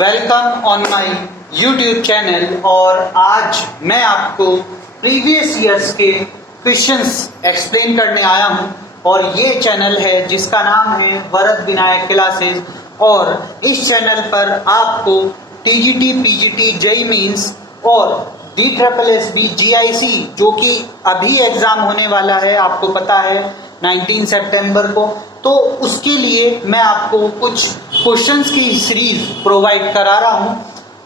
Welcome on my YouTube channel. और आज मैं आपको प्रीवियस ईयर्स के क्वेश्चंस एक्सप्लेन करने आया हूं। और ये चैनल है जिसका नाम है वरद विनायक क्लासेस। और इस चैनल पर आपको टीजीटी, पीजीटी, जेईई मेंस और DSSB, GIC जो कि अभी एग्जाम होने वाला है, आपको पता है 19 सितंबर को, तो उसके लिए मैं आपको कुछ क्वेश्चंस की सीरीज प्रोवाइड करा रहा हूं।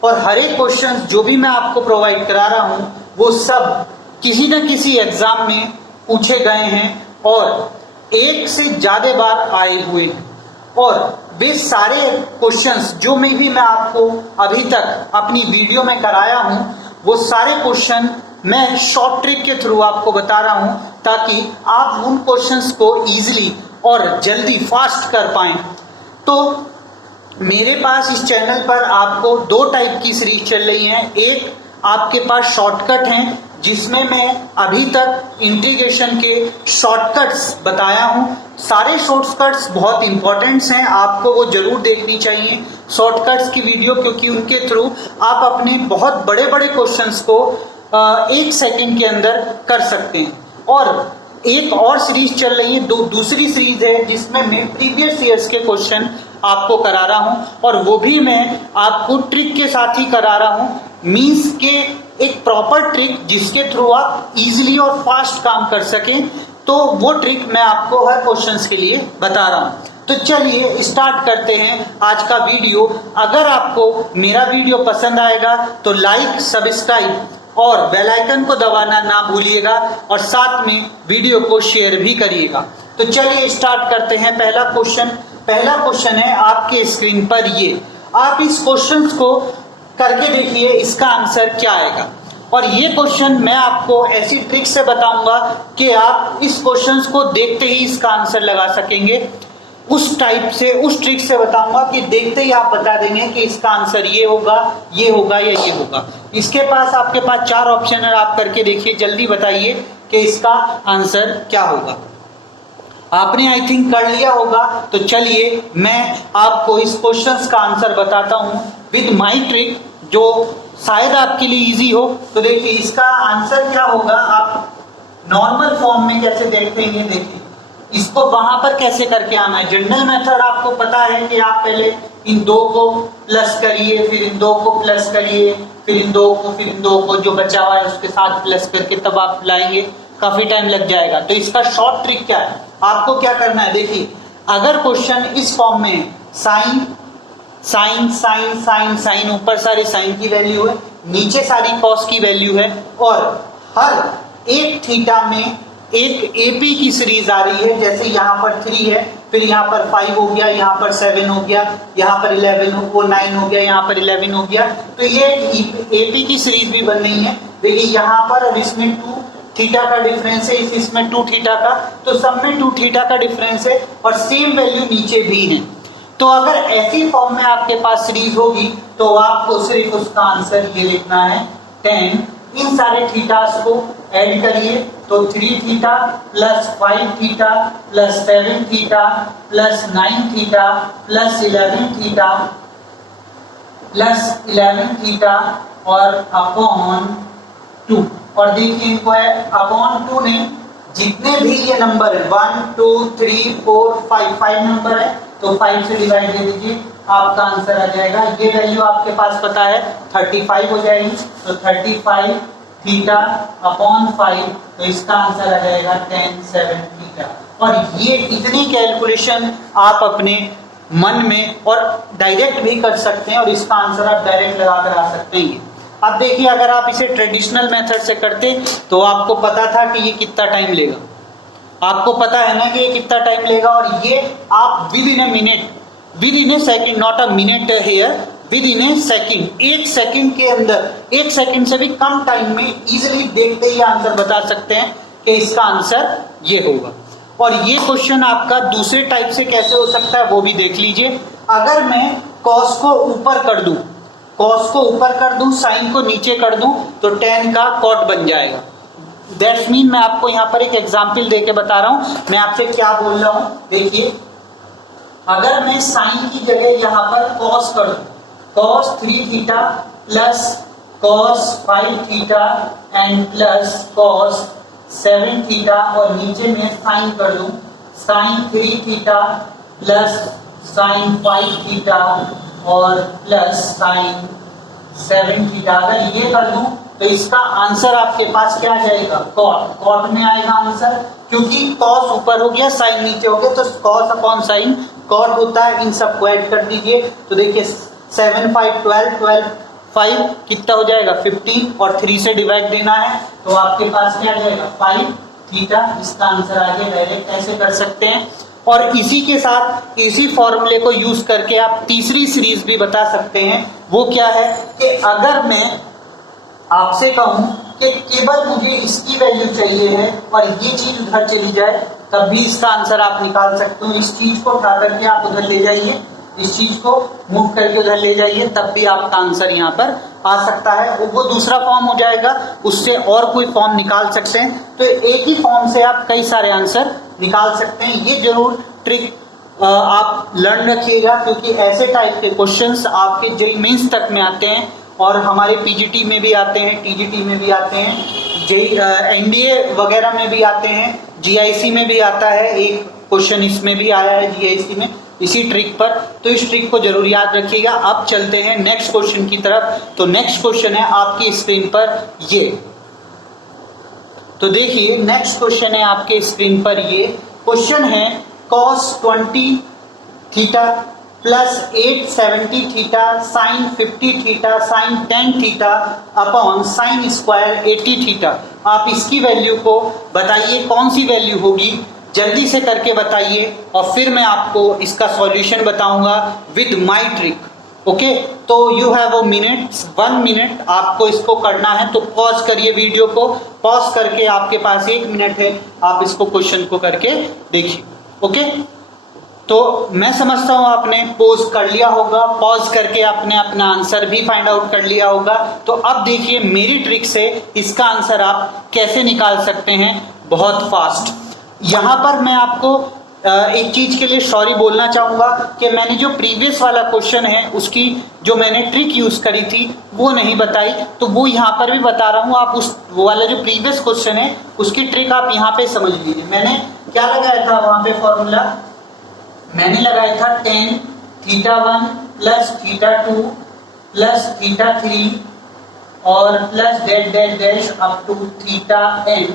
और हर एक क्वेश्चन जो भी मैं आपको प्रोवाइड करा रहा हूं वो सब किसी न किसी एग्जाम में पूछे गए हैं और एक से ज्यादा बार आए हुए हैं। और वे सारे क्वेश्चंस जो मैं आपको अभी तक अपनी वीडियो में कराया हूं, वो सारे क्वेश्चन मैं शॉर्ट ट्रिक के थ्रू आपको बता रहा हूं ताकि आप उन क्वेश्चंस को इजीली और जल्दी फास्ट कर पाएं। तो मेरे पास इस चैनल पर आपको दो टाइप की सीरीज चल रही है। एक आपके पास शॉर्टकट हैं जिसमें मैं अभी तक इंटीग्रेशन के शॉर्टकट्स बताया हूं। सारे शॉर्टकट्स बहुत इंपॉर्टेंट्स हैं, आपको वो जरूर देखनी चाहिए शॉर्टकट्स की वीडियो, क्योंकि उनके थ्रू आप अपने बहुत बड़े बड़े क्वेश्चंस को एक सेकंड के अंदर कर सकते हैं। और एक और सीरीज चल रही है, दूसरी सीरीज है जिसमें मैं प्रीवियस ईयर्स के क्वेश्चन आपको करा रहा हूं। और वो भी मैं आपको ट्रिक के साथ ही करा रहा हूं, मींस के एक प्रॉपर ट्रिक जिसके थ्रू आप इजीली और फास्ट काम कर सकें। तो वो ट्रिक मैं आपको हर क्वेश्चंस के लिए बता रहा हूं। तो चलिए स्टार्ट करते हैं आज का वीडियो। अगर आपको मेरा वीडियो पसंद आएगा तो लाइक, सब्सक्राइब और बेल आइकन को दबाना ना भूलिएगा और साथ में वीडियो को शेयर भी करिएगा। तो चलिए स्टार्ट करते हैं। पहला क्वेश्चन है आपके स्क्रीन पर। ये आप इस क्वेश्चन को करके देखिए, इसका आंसर क्या आएगा। और ये क्वेश्चन मैं आपको ऐसी ट्रिक से बताऊंगा कि आप इस क्वेश्चन को देखते ही इसका आंसर लगा सकेंगे। उस ट्रिक से बताऊंगा कि देखते ही आप बता देंगे कि इसका आंसर ये होगा या ये होगा। इसके पास आपके पास 4 ऑप्शन है, आप करके देखिए, जल्दी बताइए कि इसका आंसर क्या होगा। आपने आई थिंक कर लिया होगा। तो चलिए मैं आपको इस क्वेश्चन का आंसर बताता हूं विद माई ट्रिक, जो शायद आपके लिए इजी हो। तो देखिए इसका आंसर क्या होगा। आप नॉर्मल फॉर्म में कैसे देखते हैं, देखिए इसको वहां पर कैसे करके आना है। जनरल मेथड आपको पता है कि आप पहले इन दो को प्लस करिए, फिर इन दो को प्लस करिए, फिर इन दो को जो बचा हुआ है उसके साथ प्लस करके तब आप लाएंगे, काफी टाइम लग जाएगा। तो इसका शॉर्ट ट्रिक क्या है, आपको क्या करना है, देखिए अगर क्वेश्चन इस फॉर्म में sine sine sine sine sine, ऊपर सारी साइन की वैल्यू है, नीचे सारी कॉस की वैल्यू है, और हर एक थीटा में एक एपी की सीरीज आ रही है। जैसे यहाँ पर 3 है, फिर यहाँ पर 5 हो गया, यहाँ पर 7 हो गया, यहाँ पर 9 हो गया, यहाँ पर 11 हो गया। तो ये एपी की सीरीज भी बन रही है। देखिए यहाँ पर और इसमें 2 थीटा का डिफरेंस है, इसमें 2 थीटा का, तो सब में 2 थीटा का डिफरेंस है और सेम वैल्यू नीचे भी है। तो अगर ऐसी फॉर्म में आपके पास सीरीज होगी तो आपको सिर्फ उसका आंसर ये लिखना है 10। इन सारे थीटास को ऐड करिए तो 3 theta plus 5 theta plus 7 theta plus 9 theta plus 11 theta और अपॉन 2। और देखिए इनको है अपॉन 2 नहीं, जितने भी ये नंबर है 1 2 3 4 5 नंबर है तो 5 से डिवाइड दे दीजिए, आपका आंसर आ जाएगा। ये वैल्यू आपके पास पता है 35 हो जाएगी, तो 35 थीटा अपॉन 5, तो इसका आंसर आ जाएगा 10 7 थीटा। और ये इतनी कैलकुलेशन आप अपने मन में और डायरेक्ट भी कर सकते हैं और इसका आंसर आप डायरेक्ट लगा कर आ सकते हैं। अब देखिए अगर आप इसे ट्रेडिशनल मेथड से करते तो आपको पता था कि ये कितना टाइम लेगा, आपको पता है ना कि ये कितना टाइम लेगा। और ये आप with in A second, not a minute here, with in A second, 1 second के अंदर, 1 सेकंड से भी कम टाइम में इजीली देखते ही आंसर बता सकते हैं कि इसका आंसर ये होगा। और ये क्वेश्चन आपका दूसरे टाइप से कैसे हो सकता है वो भी देख लीजिए। अगर मैं कॉस को ऊपर कर दूं, साइन को नीचे कर दूं, तो 10 का कॉट बन जाएगा। दैट्स मीन मैं आपको यहाँ पर एक एग्जाम्पल देके बता रहा हूं मैं आपसे क्या बोल रहा हूं। देखिए अगर मैं साइन की जगह यहाँ पर कॉस कर दूं, cos 3 theta plus cos 5 theta and plus cos 7 theta, और नीचे में साइन कर दूं sin 3 theta plus sin 5 theta और प्लस sin 7 थीटा। अगर ये कर दूं तो इसका आंसर आपके पास क्या आ जाएगा, कॉट। कॉट में आएगा आंसर, क्योंकि कॉस ऊपर हो गया साइन नीचे हो गया, तो कॉस अपॉन साइन कॉट होता है। इन सबको ऐड कर दीजिए तो देखिए 7 5 12 12 5 कितना हो जाएगा 15, और 3 से डिवाइड देना है तो आपके पास क्या आ जाएगा 5 थीटा। इसका आंसर आगे डायरेक्ट ऐसे कर सकते हैं। और इसी के साथ इसी फॉर्मूले को यूज करके आप तीसरी सीरीज भी बता सकते हैं। वो क्या है कि अगर मैं आपसे कहूं कि केवल मुझे इसकी वैल्यू चाहिए है और ये चीज उधर चली जाए, तब भी इसका आंसर आप निकाल सकते हो। इस चीज को उठा करके आप उधर ले जाइए, इस चीज को मूव करके उधर ले जाइए, तब भी आपका आंसर यहाँ पर आ सकता है। वो दूसरा फॉर्म हो जाएगा, उससे और कोई फॉर्म निकाल सकते हैं। तो एक ही फॉर्म से आप कई सारे आंसर निकाल सकते हैं। ये जरूर ट्रिक आप लर्न रखिएगा, क्योंकि ऐसे टाइप के क्वेश्चंस आपके जेईई मेंस तक में आते हैं और हमारे पीजीटी में भी आते हैं, टीजीटी में भी आते हैं, जेईई एनडीए वगैरह में भी आते हैं, जीआईसी में भी आता है। एक क्वेश्चन इसमें भी आया है जीआईसी में इसी ट्रिक पर, तो इस ट्रिक को जरूर याद रखिएगा। अब चलते हैं नेक्स्ट क्वेश्चन की तरफ। तो नेक्स्ट क्वेश्चन है आपकी स्क्रीन पर ये। तो देखिए नेक्स्ट क्वेश्चन है आपके स्क्रीन पर ये क्वेश्चन है cos 20 theta plus 870 theta sine 50 theta sine 10 theta upon sine square 80 theta. आप इसकी वैल्यू को बताइए कौन सी वैल्यू होगी, जल्दी से करके बताइए, और फिर मैं आपको इसका सॉल्यूशन बताऊंगा विद माय ट्रिक। ओके, तो you have a minute, 1 minute आपको इसको करना है। तो पॉज करिए वीडियो को, पॉज करके आपके पास 1 मिनट है, आप इसको क्वेश्चन को करके देखिए। ओके, तो मैं समझता हूं आपने पॉज कर लिया होगा, पॉज करके आपने अपना आंसर भी फाइंड आउट कर लिया होगा। तो अब देखिए मेरी ट्रिक से इसका आंसर आप कैसे निकाल सकते हैं बहुत फास्ट। यहां पर मैं आपको एक चीज के लिए सॉरी बोलना चाहूंगा कि मैंने जो प्रीवियस वाला क्वेश्चन है उसकी जो मैंने ट्रिक यूज करी थी वो नहीं बताई, तो वो यहाँ पर भी बता रहा हूँ। आप उस वाला जो प्रीवियस क्वेश्चन है उसकी ट्रिक आप यहाँ पे समझ लीजिए। मैंने क्या लगाया था वहां पे फॉर्मूला, मैंने लगाया था tan θ1 प्लस θ2 प्लस θ3 और plus dot dot dash up to θn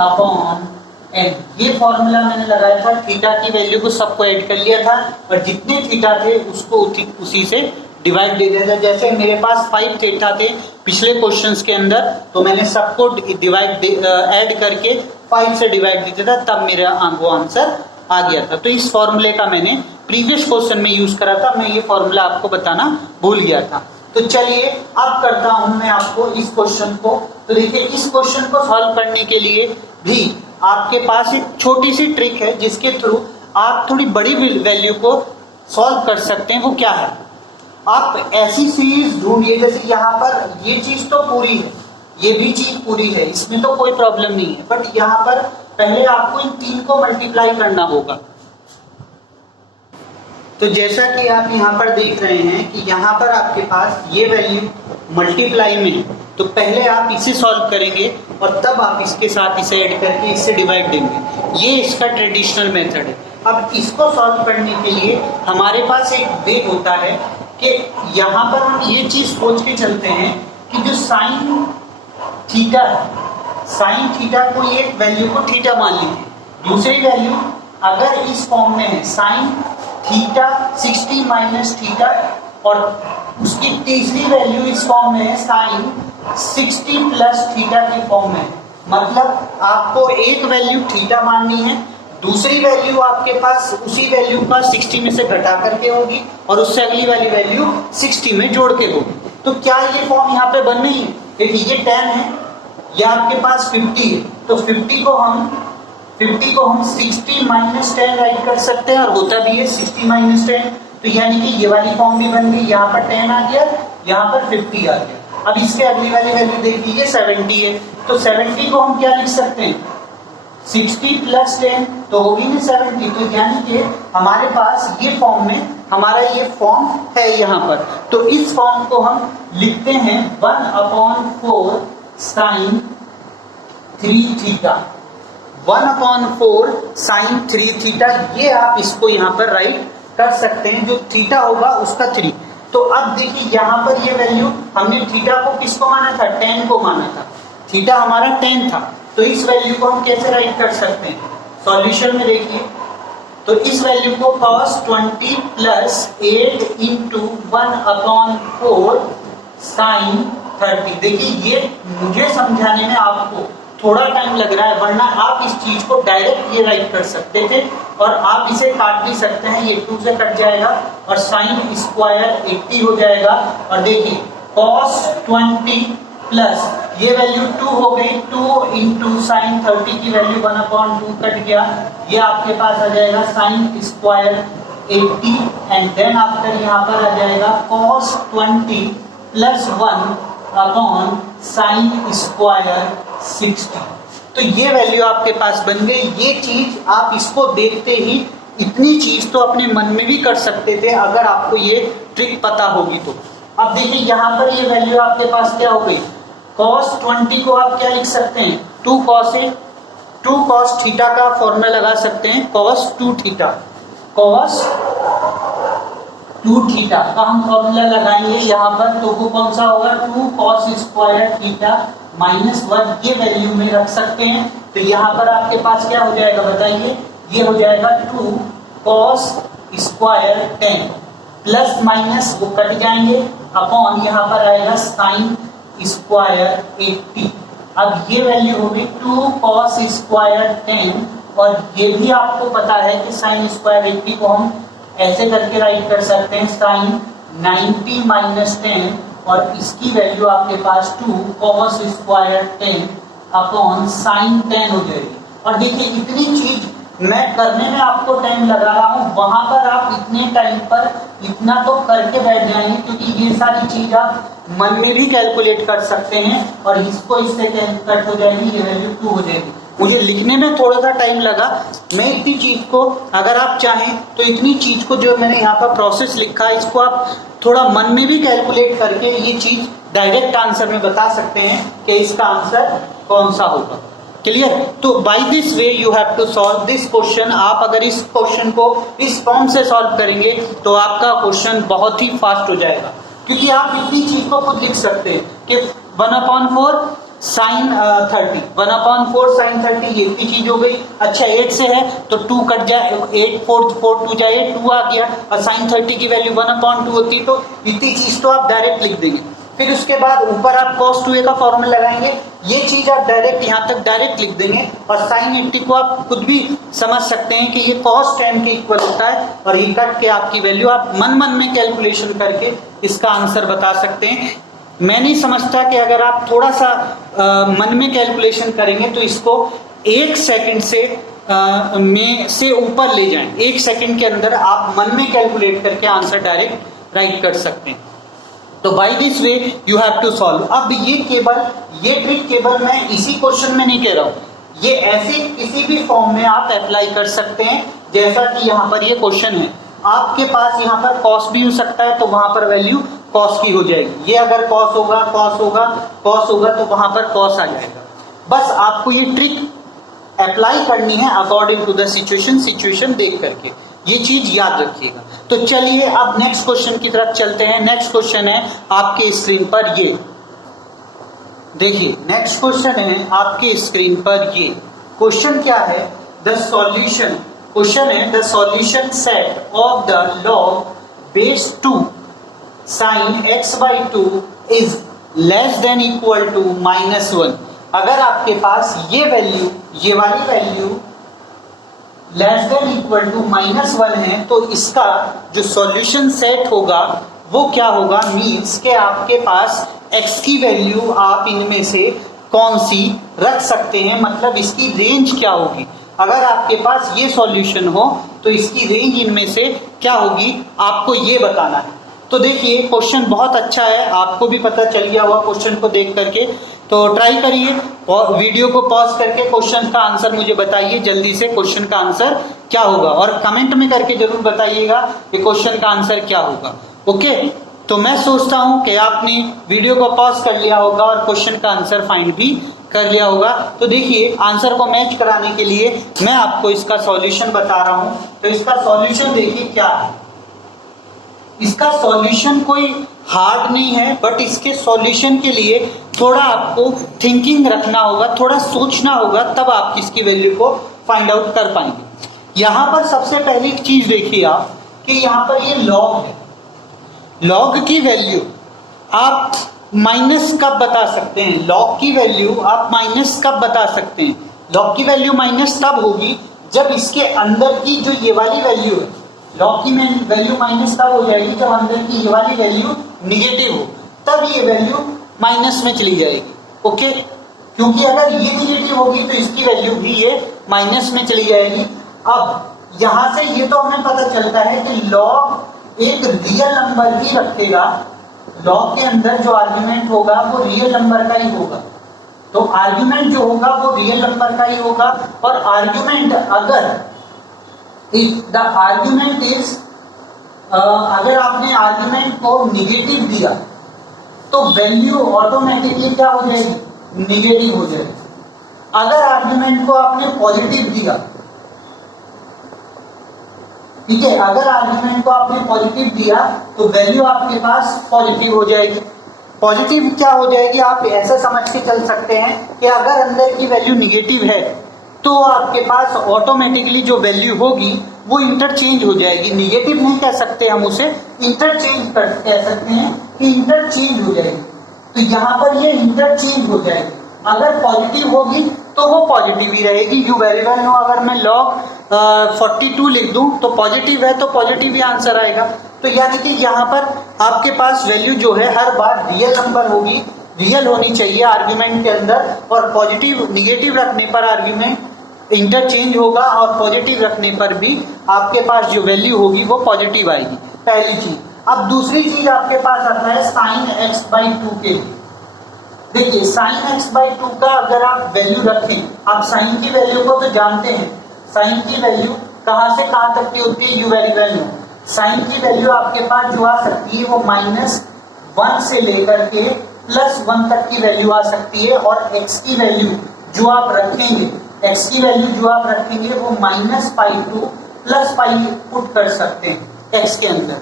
upon n। ये फॉर्मूला मैंने लगाया था, थीटा की वैल्यू को सबको ऐड कर लिया था और जितने थीटा थे उसको उसी से डिवाइड दे दिया था। जैसे मेरे पास 5 थीटा थे पिछले क्वेश्चंस के अंदर, तो मैंने सबको डिवाइड ऐड करके 5 से डिवाइड दे दिया था, तब मेरा वो आंसर आ गया था। तो इस फॉर्मूले का मैंने प्रीवियस क्वेश्चन में यूज करा था, मैं ये फॉर्मूला आपको बताना भूल गया था। तो चलिए अब करता हूं मैं आपको इस क्वेश्चन को। तो देखिए इस क्वेश्चन को सॉल्व करने के लिए भी आपके पास एक छोटी सी ट्रिक है जिसके थ्रू आप थोड़ी बड़ी वैल्यू को सॉल्व कर सकते हैं। वो क्या है, आप ऐसी सीरीज ढूंढिए, जैसे यहाँ पर ये चीज तो पूरी है, ये भी चीज पूरी है, इसमें तो कोई प्रॉब्लम नहीं है, बट यहाँ पर पहले आपको इन 3 को मल्टीप्लाई करना होगा। तो जैसा कि आप यहाँ पर देख रहे हैं कि यहाँ पर आपके पास ये वैल्यू मल्टीप्लाई में है, तो पहले आप इसे सॉल्व करेंगे और तब आप इसके साथ इसे ऐड करके इससे डिवाइड देंगे। ये इसका ट्रेडिशनल मेथड है। अब इसको सॉल्व करने के लिए हमारे पास एक वे होता है कि यहाँ पर हम ये चीज सोच के चलते हैं कि जो साइन थीटा है, साइन थीटा को एक वैल्यू को थीटा मान लीजिए, दूसरी वैल्यू अगर इस फॉर्म में है साइन थीटा 60 माइनस थीटा, और उसकी तीसरी वैल्यू इस फॉर्म में है साइन 60 प्लस थीटा के फॉर्म में। मतलब आपको एक वैल्यू थीटा माननी है, दूसरी वैल्यू आपके पास उसी वैल्यू का 60 में से घटा करके होगी और उससे अगली वाली वैल्यू 60 में जोड़ के होगी। तो क्या ये फॉर्म यहाँ पे बन नहीं है? देखिए ये 10 है, ये आपके पास 50 है, तो 50 को हम 60 माइनस 10 राइट कर सकते हैं और होता भी है 60 माइनस 10। तो यानी कि ये वाली फॉर्म भी बन गई, यहाँ पर 10 आ गया, यहाँ पर 50 आ गया। अब इसके अगली वाली वैल्यू देख लीजिए 70 है, तो 70 को हम क्या लिख सकते हैं 60 प्लस 10, तो होगी ना 70। तो यानी कि हमारे पास ये फॉर्म में हमारा ये फॉर्म है यहाँ पर। तो इस फॉर्म को हम लिखते हैं 1/4 साइन 3 थीटा, 1/4 साइन 3 थीटा। ये आप इसको यहाँ पर राइट कर सकते हैं, जो थीटा होगा उसका 3। तो अब देखिए यहाँ पर ये वैल्यू हमने थीटा को किसको माना था, 10 को माना था। थीटा हमारा 10 था, तो इस वैल्यू को हम कैसे राइट कर सकते हैं, सॉल्यूशन में देखिए। तो इस वैल्यू को cos 20 प्लस 8 इंटू 1/4 साइन 30। देखिए ये मुझे समझाने में आपको थोड़ा टाइम लग रहा है, वरना आप इस चीज को डायरेक्ट ये राइट कर सकते थे और आप इसे काट भी सकते हैं। ये 2 से कट जाएगा और साइन स्क्वायर 80 हो जाएगा। और देखिए cos 20 प्लस ये वैल्यू 2 हो गई, 2 इंटू साइन 30 की वैल्यू 1/2 कट गया, ये आपके पास आ जाएगा sine square 80 and then after यहाँ पर आ जाएगा cos 20 प्लस 1/, साइन स्क्वायर 60। तो ये वैल्यू आपके पास बन गई। ये चीज आप इसको देखते ही इतनी चीज तो अपने मन में भी कर सकते थे अगर आपको ये ट्रिक पता होगी तो। अब देखिए यहाँ पर ये वैल्यू आपके पास क्या हो गई, cos 20 को आप क्या लिख सकते हैं, 2 cos थीटा का फॉर्मूला लगा सकते हैं, cos 2 थीटा, cos 2 थीटा का हम फॉर्मूला लगाएंगे यहाँ पर। तो वो कौन सा होगा, 2 cos स्क्वायर थीटा माइनस 1, ये वैल्यू में रख सकते हैं। तो यहाँ पर आपके पास क्या हो जाएगा बताइए, ये हो जाएगा 2 cos स्क्वायर 10 प्लस माइनस वो कट जाएंगे, अपॉन यहाँ पर आएगा साइन स्क्वायर 80। अब ये वैल्यू होगी 2 cos स्क्वायर 10 और ये भी आपको पता है कि साइन स्क्वायर 80 को हम ऐसे करके राइट कर सकते हैं, साइन 90 माइनस 10 और इसकी वैल्यू आपके पास 2 cos स्क्वायर 10 अपॉन साइन 10 हो जाएगी। और देखिए इतनी चीज मैं करने में आपको टाइम लगा रहा हूँ, वहां पर आप इतने टाइम पर इतना तो करके बैठ जाएंगे, क्योंकि ये सारी चीज आप मन में भी कैलकुलेट कर सकते हैं और इसको इससे कट हो जाएगी, ये वैल्यू 2 हो जाएगी। मुझे लिखने में थोड़ा सा टाइम लगा, मैं इतनी चीज को अगर आप चाहें तो इतनी चीज को जो मैंने यहाँ पर प्रोसेस लिखा है इसको आप थोड़ा मन में भी कैलकुलेट करके ये चीज डायरेक्ट आंसर में बता सकते हैं कि इसका आंसर कौन सा होगा। क्लियर? तो by this way you have to solve this question. आप अगर इस क्वेश्चन को इस फॉर्म से सॉल्व करेंगे तो आपका क्वेश्चन बहुत ही फास्ट हो जाएगा, क्योंकि आप इतनी चीज को खुद लिख सकते हैं कि 1/4 साइन 30, 1/4 साइन 30 ये इतनी चीज हो गई। अच्छा 8 से है तो 2 कट जाए, 8 4 2 जाए 2 आ गया, और साइन 30 की वैल्यू 1/2 होती, तो इतनी चीज तो आप डायरेक्ट लिख देंगे। फिर उसके बाद ऊपर आप cos 2a का फॉर्मूला लगाएंगे, ये चीज आप डायरेक्ट यहाँ तक डायरेक्ट लिख देंगे, और साइन 80 को आप खुद भी समझ सकते हैं कि ये cos 10 के इक्वल होता है, और ये कट के आपकी वैल्यू आप मन में कैलकुलेशन करके इसका आंसर बता सकते हैं। मैं नहीं समझता कि अगर आप थोड़ा सा मन में कैलकुलेशन करेंगे तो इसको 1 सेकंड से ऊपर ले जाएं। 1 सेकंड के अंदर आप मन में कैलकुलेट करके आंसर डायरेक्ट राइट कर सकते हैं। तो by this way you have to solve. अब ये ट्रिक केवल मैं इसी क्वेश्चन में नहीं कह रहा हूँ, ये ऐसे किसी भी फॉर्म में आप अप्लाई कर सकते हैं। जैसा कि यहाँ पर ये क्वेश्चन है, आपके पास यहाँ पर कॉस भी हो सकता है, तो वहां पर वैल्यू कॉस की हो जाएगी। ये अगर कॉस होगा तो वहां पर कॉस आ जाएगा। बस आपको ये ट्रिक अप्लाई करनी है अकॉर्डिंग टू द सिचुएशन देख करके, ये चीज याद रखिएगा। तो चलिए अब नेक्स्ट क्वेश्चन की तरफ चलते हैं। नेक्स्ट क्वेश्चन है आपके स्क्रीन पर, ये देखिए नेक्स्ट क्वेश्चन है आपके स्क्रीन पर। ये क्वेश्चन क्या है, द सॉल्यूशन, क्वेश्चन है the solution set of the log base 2 sine x/2 is less than equal to -1। अगर आपके पास ये वैल्यू, ये वाली value less than equal to -1 है, तो इसका जो सॉल्यूशन सेट होगा वो क्या होगा, मीन्स के आपके पास x की वैल्यू आप इनमें से कौन सी रख सकते हैं, मतलब इसकी रेंज क्या होगी। अगर आपके पास ये सॉल्यूशन हो तो इसकी रेंज इनमें से क्या होगी, आपको ये बताना है। तो देखिए क्वेश्चन बहुत अच्छा है, आपको भी पता चल गया होगा क्वेश्चन को देख करके, तो ट्राई करिए। वीडियो को पॉज करके क्वेश्चन का आंसर मुझे बताइए जल्दी से, क्वेश्चन का आंसर क्या होगा, और कमेंट में करके जरूर बताइएगा कि क्वेश्चन का आंसर क्या होगा। ओके, तो मैं सोचता हूं कि आपने वीडियो को पॉज कर लिया होगा और क्वेश्चन का आंसर फाइंड भी कर लिया होगा। तो देखिए, आंसर को मैच कराने के लिए मैं आपको इसका सॉल्यूशन बता रहा हूं। तो इसका सॉल्यूशन देखिए क्या है। इसका सॉल्यूशन कोई हार्ड नहीं है, बट इसके सॉल्यूशन के लिए थोड़ा आपको थिंकिंग रखना होगा, थोड़ा सोचना होगा, तब आप इसकी वैल्यू को फाइंड आउट कर पाएंगे। यहां पर सबसे पहली चीज देखिए आप कि यहां पर ये लॉग है। लॉग की वैल्यू आप माइनस कब बता सकते हैं? लॉग की वैल्यू आप माइनस कब बता सकते हैं? लॉग की वैल्यू माइनस तब होगी जब इसके अंदर की जो ये वाली वैल्यू है, लॉग की वैल्यू माइनस तब हो जाएगी जब अंदर की ये वाली वैल्यू निगेटिव हो, तब ये वैल्यू माइनस में चली जाएगी। ओके, क्योंकि अगर ये निगेटिव होगी तो इसकी वैल्यू भी ये माइनस में चली जाएगी। अब यहां से ये तो हमें पता चलता है कि लॉग एक रियल नंबर ही रखेगा, लॉग के अंदर जो आर्ग्यूमेंट होगा वो रियल नंबर का ही होगा। तो आर्ग्यूमेंट जो होगा वो रियल नंबर का ही होगा, और आर्ग्यूमेंट अगर द आर्ग्यूमेंट इज अगर आपने आर्ग्यूमेंट को निगेटिव दिया तो वैल्यू ऑटोमेटिकली क्या हो जाएगी? निगेटिव हो जाएगी। अगर आर्ग्यूमेंट को आपने पॉजिटिव दिया, ठीक है, अगर आर्ग्यूमेंट को आपने पॉजिटिव दिया तो वैल्यू आपके पास पॉजिटिव हो जाएगी। पॉजिटिव क्या हो जाएगी? आप ऐसा समझ के चल सकते हैं कि अगर अंदर की वैल्यू निगेटिव है तो आपके पास ऑटोमेटिकली जो वैल्यू होगी वो इंटरचेंज हो जाएगी। निगेटिव नहीं कह सकते हम उसे, इंटरचेंज कह सकते हैं कि इंटरचेंज हो जाएगी। तो यहाँ पर ये इंटरचेंज हो जाएगी। अगर पॉजिटिव होगी तो वो पॉजिटिव ही रहेगी। यू वेरी वेल नो, अगर मैं लॉग 42 लिख दूं तो पॉजिटिव है तो पॉजिटिव ही आंसर आएगा। तो यानी कि यहाँ पर आपके पास वैल्यू जो है हर बार रियल नंबर होगी, रियल होनी चाहिए आर्ग्यूमेंट के अंदर, और पॉजिटिव निगेटिव रखने पर आर्ग्यूमेंट इंटरचेंज होगा और पॉजिटिव रखने पर भी आपके पास जो वैल्यू होगी वो पॉजिटिव आएगी। पहली चीज। अब दूसरी चीज आपके पास आता है साइन x/2 के लिए। देखिए, साइन x/2 का अगर आप वैल्यू रखें, आप साइन की वैल्यू को तो जानते हैं, साइन की वैल्यू कहां से कहां तक की होती है? You very well know. Sine की वैल्यू आपके पास जो आ सकती है वो -1 से लेकर के +1 तक की वैल्यू आ सकती है, और x की वैल्यू जो आप रखेंगे, x की वैल्यू जो आप रखेंगे वो -π टू +π पुट कर सकते हैं x के अंदर।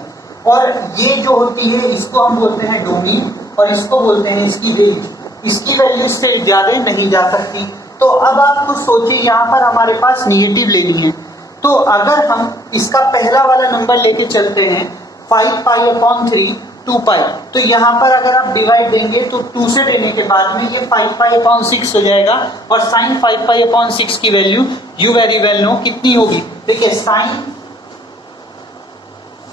और ये जो होती है इसको हम बोलते हैं डोमेन, और इसको बोलते हैं इसकी रेंज। इसकी वैल्यू से ज्यादा नहीं जा सकती। तो अब आप कुछ सोचिए, यहाँ पर हमारे पास निगेटिव लेनी है, तो अगर हम इसका पहला वाला नंबर लेके चलते हैं 5π/3 2π, तो यहाँ पर अगर आप डिवाइड देंगे तो 2 से देने के बाद में ये 5π/6 हो जाएगा, और साइन 5π/6 की value you very well know कितनी होगी? देखिए, साइन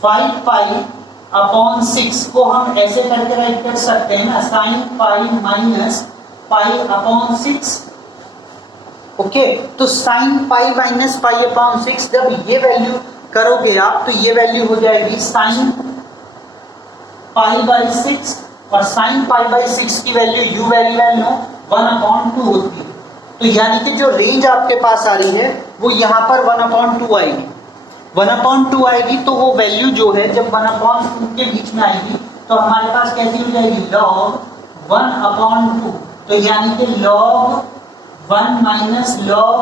5π/6 को हम ऐसे करके राइट कर सकते हैं ना, साइन π-π/6। ओके, तो साइन π-π/6 जब ये वैल्यू करोगे आप तो ये वैल्यू हो जाएगी साइन π/6, और साइन π/6 की value you very well know 1/2 होती है। तो यानी कि जो रेंज आपके पास आ रही है वो यहाँ पर 1/2 आएगी। 1/2 आएगी तो वो वैल्यू जो है जब 1/2 के बीच में आएगी तो हमारे पास कैसी हो जाएगी? लॉग 1/2। तो यानी कि लॉग 1 माइनस लॉग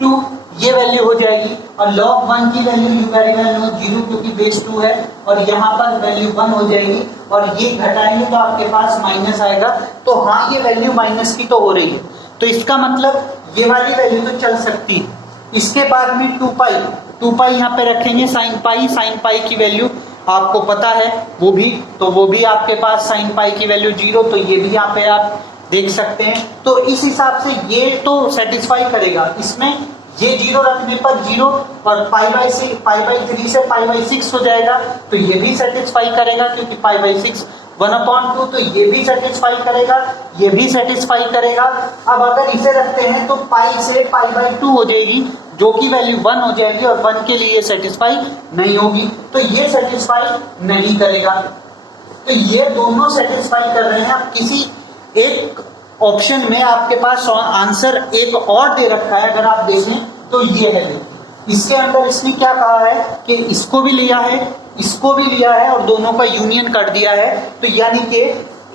2 ये वैल्यू हो जाएगी, और लॉग 1 की value you very well know 0 क्योंकि बेस 2 है, और यहाँ पर वैल्यू 1 हो जाएगी, और ये घटाएंगे तो आपके पास माइनस आएगा। तो हाँ, ये वैल्यू माइनस की तो हो रही है, तो इसका मतलब ये वाली वैल्यू तो चल सकती है। इसके बाद में 2π यहाँ पे रखेंगे, साइन पाई की वैल्यू आपको पता है वो भी, तो वो भी आपके पास साइन पाई की वैल्यू 0, तो ये भी यहाँ पे आप देख सकते हैं। तो इस हिसाब से ये तो सेटिस्फाई करेगा, इसमें ये 0 रखने पर 0, और π/3 से π/6 हो जाएगा, तो ये भी सेटिस्फाई करेगा क्योंकि π/6 1/2, तो ये भी सेटिस्फाई करेगा, ये भी सेटिस्फाई करेगा। अब अगर इसे रखते हैं तो π से π/2 हो जाएगी, जो की वैल्यू 1 हो जाएगी, और 1 के लिए सेटिस्फाई नहीं होगी, तो ये सेटिस्फाई नहीं करेगा। तो ये दोनों सेटिस्फाई कर रहे हैं। अब किसी एक ऑप्शन में आपके पास आंसर एक और दे रखा है, अगर आप देखें तो ये है। इसके अंदर इसने क्या कहा है कि इसको भी लिया है, इसको भी लिया है और दोनों का यूनियन कर दिया है। तो यानी कि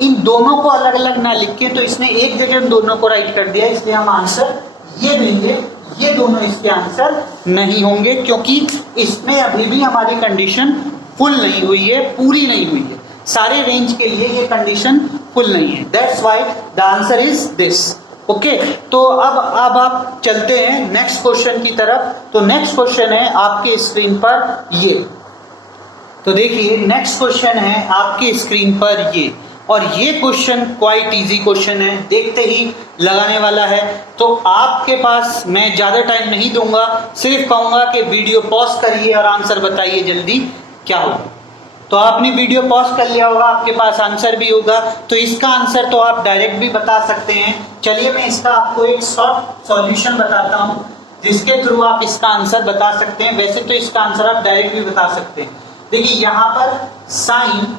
इन दोनों को अलग अलग ना लिख के तो इसने एक जगह दोनों को राइट कर दिया, इसलिए हम आंसर ये देंगे। ये दोनों इसके आंसर नहीं होंगे क्योंकि इसमें अभी भी हमारी कंडीशन फुल नहीं हुई है, पूरी नहीं हुई है। सारे रेंज के लिए ये कंडीशन फुल नहीं है। That's why the answer is this. Okay, तो अब आप चलते हैं नेक्स्ट क्वेश्चन की तरफ। तो नेक्स्ट क्वेश्चन है आपके स्क्रीन पर ये। तो देखिए नेक्स्ट क्वेश्चन है आपके स्क्रीन पर ये, और ये क्वेश्चन क्वाइट इजी क्वेश्चन है, देखते ही लगाने वाला है। तो आपके पास मैं ज़्यादा टाइम नहीं दूंगा, सिर्फ कहूँगा कि वीडियो पॉज करिए और आंसर बताइए जल्दी क्या होगा। तो आपने वीडियो पॉज कर लिया होगा, आपके पास आंसर भी होगा। तो इसका आंसर तो आप डायरेक्ट भी बता सकते हैं। चलिए मैं इसका आपको एक शॉर्ट सॉल्यूशन बताता हूँ जिसके थ्रू आप इसका आंसर बता सकते हैं। वैसे तो इसका आंसर आप डायरेक्ट भी बता सकते हैं। देखिए यहाँ पर साइन,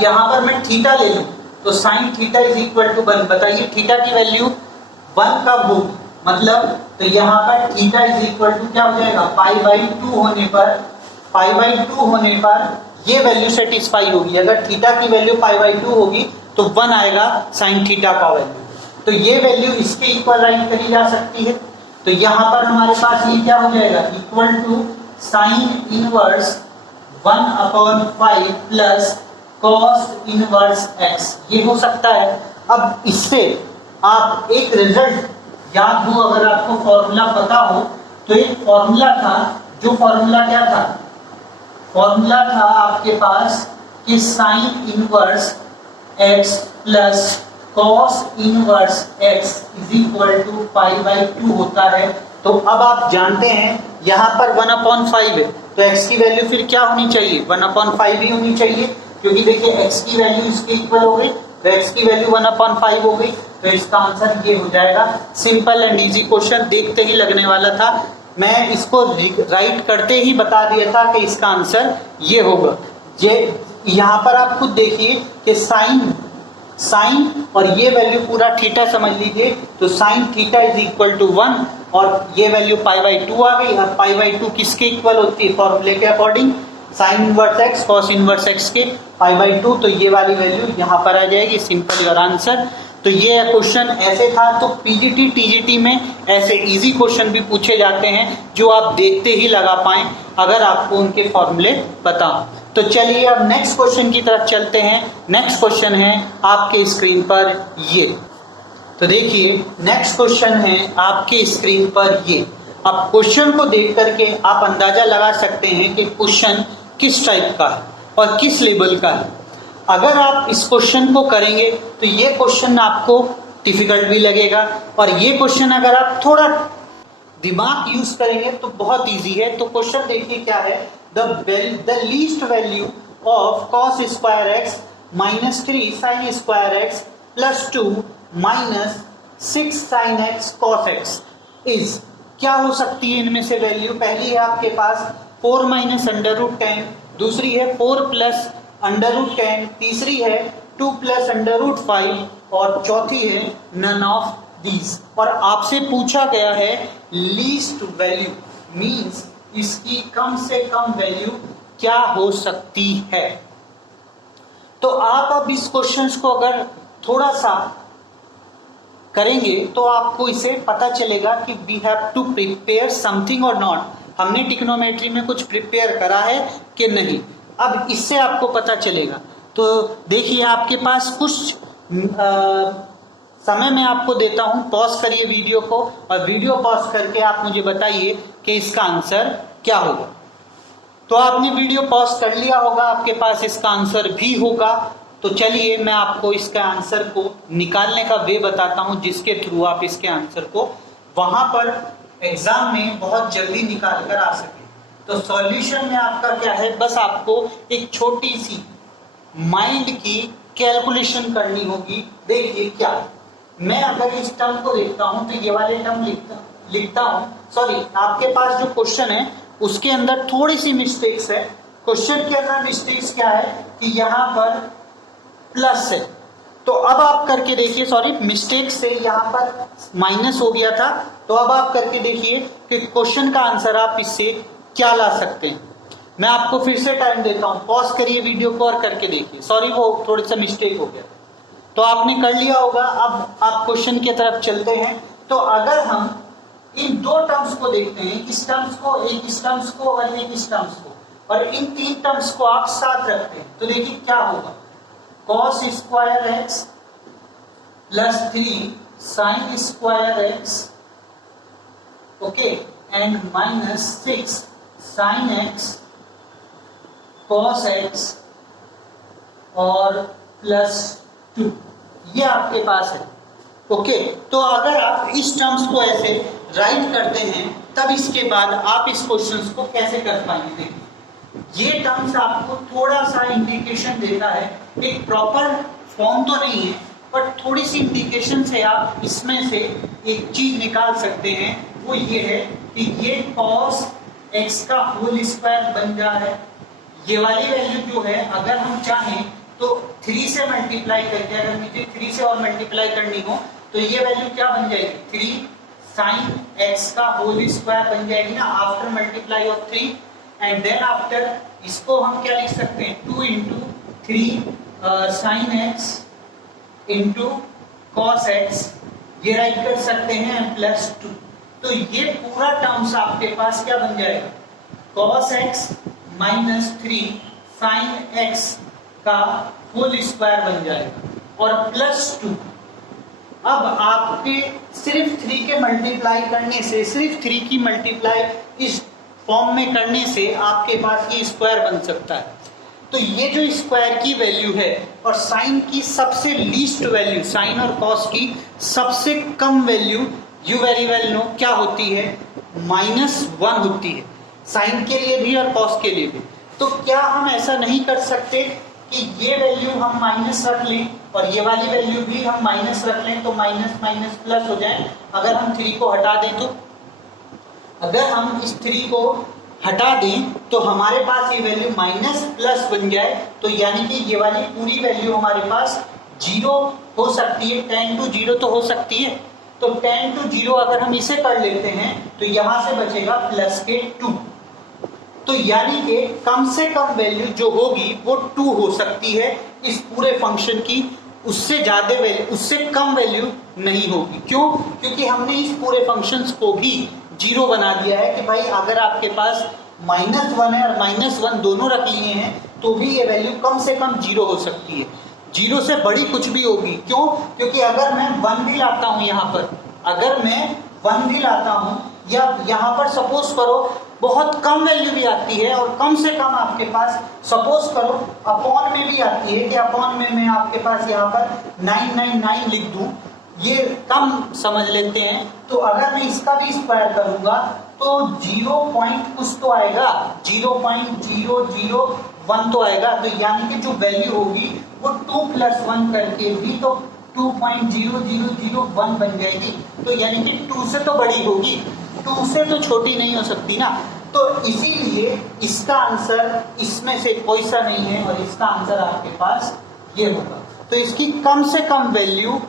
यहाँ पर मैं थीटा ले लूं तो sine theta is equal to 1। बताइए थीटा की वैल्यू 1 कब होगी, मतलब तो यहाँ पर थीटा इज इक्वल टू क्या हो जाएगा, π/2 होने पर, π/2 होने पर ये वैल्यू सेटिस्फाई होगी। अगर थीटा की वैल्यू π/2 होगी तो 1 आएगा साइन थीटा का वैल्यू। तो ये वैल्यू इसके इक्वल राइट करी जा सकती है। तो यहाँ पर हमारे पास ये क्या हो जाएगा, equal to sine inverse 1/5 plus cos inverse x, ये हो सकता है। अब इससे आप एक रिजल्ट याद हो, अगर आपको फॉर्मूला पता हो तो एक फॉर्मूला था, जो फॉर्मूला क्या था, फॉर्मूला था आपके पास कि sine inverse x plus cos inverse x is equal to π/2 होता है। तो अब आप जानते हैं यहाँ पर 1/5 है, तो x की वैल्यू फिर क्या होनी चाहिए, 1/5 ही होनी चाहिए, क्योंकि देखिए x की वैल्यू इसके इक्वल हो गई, तो x की वैल्यू 1/5 हो गई। तो इसका आंसर ये हो जाएगा। सिंपल एंड इजी क्वेश्चन, देखते ही लगने वाला था। मैं इसको राइट करते ही बता दिया था कि इसका आंसर ये होगा। ये यहाँ पर आप खुद देखिए कि साइन और ये वैल्यू पूरा थीटा समझ लीजिए, तो sine theta is equal to 1 और ये वैल्यू π/2 आ गई। अब π/2 किसके इक्वल होती है, फॉर्मूले के according sign inverse x cos inverse x के π/2, तो ये वाली वैल्यू यहाँ पर आ जाएगी। Simple your answer. तो ये क्वेश्चन ऐसे था। तो पीजीटी टीजीटी में ऐसे इजी क्वेश्चन भी पूछे जाते हैं जो आप देखते ही लगा पाएं अगर आपको उनके फॉर्मूले पता हो। तो चलिए अब नेक्स्ट क्वेश्चन की तरफ चलते हैं। नेक्स्ट क्वेश्चन है आपके स्क्रीन पर ये। तो देखिए नेक्स्ट क्वेश्चन है आपके स्क्रीन पर ये। अब क्वेश्चन को देख करके आप अंदाजा लगा सकते हैं कि क्वेश्चन किस टाइप का है और किस लेवल का है। अगर आप इस क्वेश्चन को करेंगे तो ये क्वेश्चन आपको डिफिकल्ट भी लगेगा, और ये क्वेश्चन अगर आप थोड़ा दिमाग यूज करेंगे तो बहुत इजी है। तो क्वेश्चन देखिए क्या है, the least value of cos square x minus 3 sine square x plus 2 minus 6 sine x cos x is, क्या हो सकती है इनमें से वैल्यू। पहली है आपके पास 4 माइनस √10, दूसरी है 4 प्लस √10, तीसरी है 2 प्लस √5 और चौथी है नन ऑफ दीज। और आपसे पूछा गया है लीस्ट वैल्यू, मींस इसकी कम से कम वैल्यू क्या हो सकती है। तो आप अब इस क्वेश्चंस को अगर थोड़ा सा करेंगे तो आपको इसे पता चलेगा कि we have to prepare something or not. हमने टिक्नोमेट्री में कुछ प्रिपेयर करा है कि नहीं, अब इससे आपको पता चलेगा। तो देखिए आपके पास कुछ समय मैं आपको देता हूं, पॉज करिए वीडियो को और वीडियो पॉज करके आप मुझे बताइए कि इसका आंसर क्या होगा। तो आपने वीडियो पॉज कर लिया होगा, आपके पास इसका आंसर भी होगा। तो चलिए मैं आपको इसका आंसर को निकालने का वे बताता हूं जिसके थ्रू आप इसके आंसर को वहां पर एग्जाम में बहुत जल्दी निकाल कर आ सके। तो सॉल्यूशन में आपका क्या है, बस आपको एक छोटी सी माइंड की कैलकुलेशन करनी होगी। देखिए क्या, मैं अगर इस टर्म को देखता हूं तो ये वाले टर्म लिखता हूं, सॉरी आपके पास जो क्वेश्चन है उसके अंदर थोड़ी सी मिस्टेक्स है। क्वेश्चन के अंदर मिस्टेक्स क्या है कि यहाँ पर प्लस है, तो अब आप करके देखिए, सॉरी मिस्टेक से यहाँ पर माइनस हो गया था, तो अब आप करके देखिए कि क्वेश्चन का आंसर आप इससे क्या ला सकते हैं। मैं आपको फिर से टाइम देता हूँ, पॉज करिए वीडियो को और करके देखिए। सॉरी वो थोड़ा सा मिस्टेक हो गया, तो आपने कर लिया होगा। अब आप क्वेश्चन की तरफ चलते हैं। तो अगर हम इन दो टर्म्स को देखते हैं, इस टर्म्स को, एक इस टर्म्स को और एक इस टर्म्स को, और इन तीन टर्म्स को आप साथ रखते हैं, तो देखिए क्या होगा। cos square x plus 3 sine square x, okay, and minus 6 sine x cos x और प्लस 2, ये आपके पास है। ओके, तो अगर आप इस टर्म्स को ऐसे राइट करते हैं, तब इसके बाद आप इस क्वेश्चन को कैसे कर पाएंगे। देखिए ये टर्म्स आपको थोड़ा सा इंडिकेशन देता है, एक प्रॉपर फॉर्म तो नहीं है, बट थोड़ी सी इंडिकेशन से आप इसमें से एक चीज निकाल सकते हैं। वो ये है कि ये cos x का होल स्क्वायर बन रहा है। ये वाली वैल्यू जो है, अगर हम चाहें तो 3 से मल्टीप्लाई करके, अगर मुझे 3 से और मल्टीप्लाई करनी हो तो ये वैल्यू क्या बन जाएगी, 3 साइन x का होल स्क्वायर बन जाएगी ना, after multiply of 3। And then after इसको हम क्या लिख सकते हैं, 2 into 3 sine x into cos x, ये राइट कर सकते हैं, प्लस 2। तो ये पूरा टर्म्स आपके पास क्या बन जाएगा, cos x minus 3 sine x का होल स्क्वायर बन जाएगा और प्लस 2। अब आपके सिर्फ 3 के मल्टीप्लाई करने से, सिर्फ 3 की मल्टीप्लाई इस फॉर्म में करने से आपके पास ये स्क्वायर बन सकता है। तो ये जो स्क्वायर की वैल्यू है और साइन की सबसे लीस्ट वैल्यू, साइन और कॉस की सबसे कम value, you very well know क्या होती है, -1 होती है, साइन के लिए भी और कॉस के लिए भी। तो क्या हम ऐसा नहीं कर सकते कि ये वैल्यू हम माइनस रख लें और ये वाली वैल्यू भी हम माइनस रख लें, तो माइनस माइनस प्लस हो जाए। अगर हम 3 को हटा दें, तो अगर हम इस 3 को हटा दें तो हमारे पास ये वैल्यू माइनस प्लस बन जाए, तो यानी कि ये वाली पूरी वैल्यू हमारे पास 0 हो सकती है, 10 to 0 तो हो सकती है। तो 10 to 0 अगर हम इसे कर लेते हैं तो यहां से बचेगा प्लस के 2। तो यानी कि कम से कम वैल्यू जो होगी वो 2 हो सकती है इस पूरे फंक्शन की, उससे ज्यादा वैल्यू, उससे कम वैल्यू नहीं होगी। क्यों? क्योंकि हमने इस पूरे फंक्शंस को भी 0 बना दिया है कि भाई अगर आपके पास -1 है और -1 दोनों रख लिए हैं तो भी ये वैल्यू कम से कम 0 हो सकती है, 0 से बड़ी कुछ भी होगी। क्यों? क्योंकि अगर मैं 1 भी लाता हूं यहाँ पर, अगर मैं 1 भी लाता हूं, या यहाँ पर सपोज करो बहुत कम वैल्यू भी आती है और कम से कम आपके पास सपोज करो अपॉन में भी आती है, कि अपॉन में मैं आपके पास यहाँ पर 999 लिख दूं, ये कम समझ लेते हैं। तो अगर मैं इसका भी स्क्वायर करूंगा तो 0 पॉइंट कुछ तो आएगा, 0.001 तो आएगा। तो यानी कि जो वैल्यू होगी वो 2 + 1 करके भी तो 2.0001 बन जाएगी। तो यानी कि 2 से तो बड़ी होगी, 2 से तो छोटी नहीं हो सकती ना। तो इसीलिए इसका आंसर इसमें से कोई सा नहीं है और इसका आंसर आपके पास ये होगा। तो इसकी कम से कम वैल्यू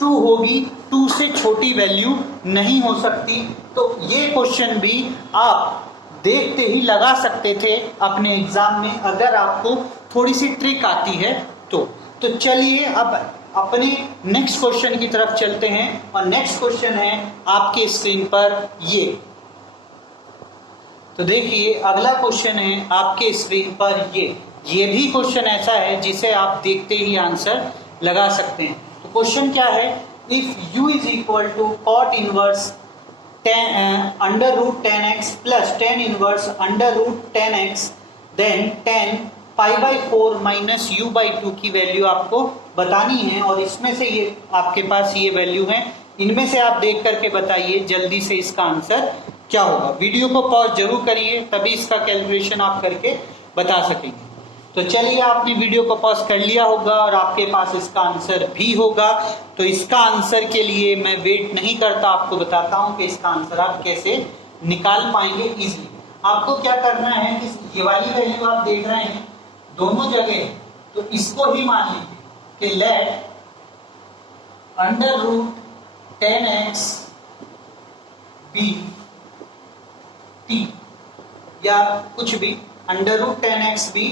2 होगी, 2 से छोटी वैल्यू नहीं हो सकती। तो ये क्वेश्चन भी आप देखते ही लगा सकते थे अपने एग्जाम में, अगर आपको थोड़ी सी ट्रिक आती है तो। चलिए अब अपने नेक्स्ट क्वेश्चन की तरफ चलते हैं और नेक्स्ट क्वेश्चन है आपके स्क्रीन पर ये। तो देखिए अगला क्वेश्चन है आपके स्क्रीन पर ये भी क्वेश्चन ऐसा है जिसे आप देखते ही आंसर लगा सकते हैं। तो क्वेश्चन क्या है, if u is equal to cot inverse √10x plus tan inverse √10x, then tan π/4 minus u/2 की वैल्यू आपको बतानी है। और इसमें से ये आपके पास ये वैल्यू है, इनमें से आप देख करके बताइए जल्दी से इसका आंसर क्या होगा। वीडियो को पॉज जरूर करिए, तभी इसका कैलकुलेशन आप करके बता सकेंगे। तो चलिए आपने वीडियो को पॉज कर लिया होगा और आपके पास इसका आंसर भी होगा। तो इसका आंसर के लिए मैं वेट नहीं करता, आपको बताता हूं कि इसका आंसर आप कैसे निकाल पाएंगे इजीली। आपको क्या करना है कि ये वाली वैल्यू आप देख रहे हैं दोनों जगह, तो इसको ही मान लीजिए कि let under root 10x be t या कुछ भी under root 10x B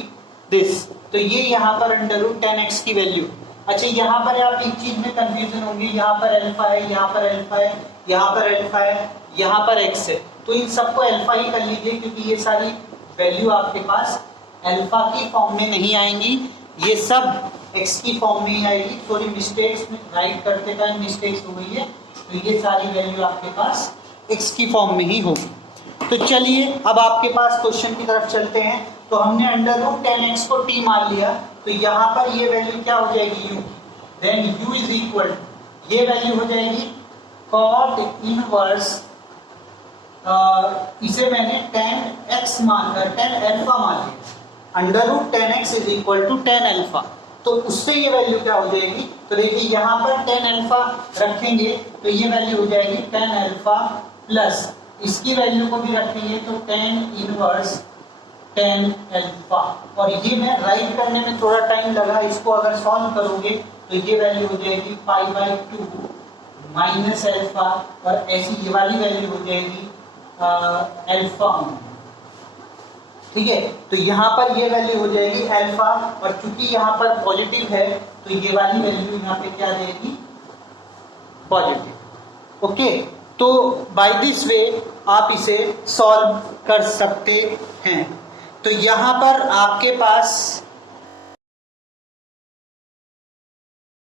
this. तो ये यहाँ पर अंडर रूट 10x की वैल्यू। अच्छा यहाँ पर आप एक चीज में कंफ्यूजन होंगे, यहाँ पर अल्फा है, यहाँ पर अल्फा है, यहाँ पर अल्फा है, यहाँ पर x है, तो इन सबको अल्फा ही कर लीजिए क्योंकि ये सारी वैल्यू आपके पास अल्फा की फॉर्म में नहीं आएंगी, ये सब x की फॉर्म में ही आएगी। सॉरी मिस्टेक्स राइट करते टाइम मिस्टेक्स हो गई है, तो ये सारी वैल्यू आपके पास x की फॉर्म में ही होगी। तो चलिए अब आपके पास क्वेश्चन की तरफ चलते हैं। तो हमने अंडर रूट 10x को t मान लिया, तो यहाँ पर ये वैल्यू क्या हो जाएगी u, then u is equal ये वैल्यू हो जाएगी cot इनवर्स, इसे मैंने 10x मान 10 अल्फा मान लिया, under root 10x is equal to 10 alpha, तो उससे ये वैल्यू क्या हो जाएगी, तो देखिए यहाँ पर 10 अल्फा रखेंगे तो ये वैल्यू हो जाएगी 10 अल्फा प्लस इसकी वैल्यू को भी रखेंगे तो 10 इनवर्स 10 अल्फा, और ये मैं राइट करने में थोड़ा टाइम लगा, इसको अगर सॉल्व करोगे तो ये वैल्यू हो जाएगी π/2 माइनस अल्फा, और ऐसी ये वाली वैल्यू हो जाएगी अल्फा। ठीक है, तो यहाँ पर ये वैल्यू हो जाएगी अल्फा, और चूंकि यहाँ पर पॉजिटिव है तो ये वाली वैल्यू यहाँ पे क्या देगी, पॉजिटिव। ओके, तो बाय दिस वे आप इसे सॉल्व कर सकते हैं। तो यहाँ पर आपके पास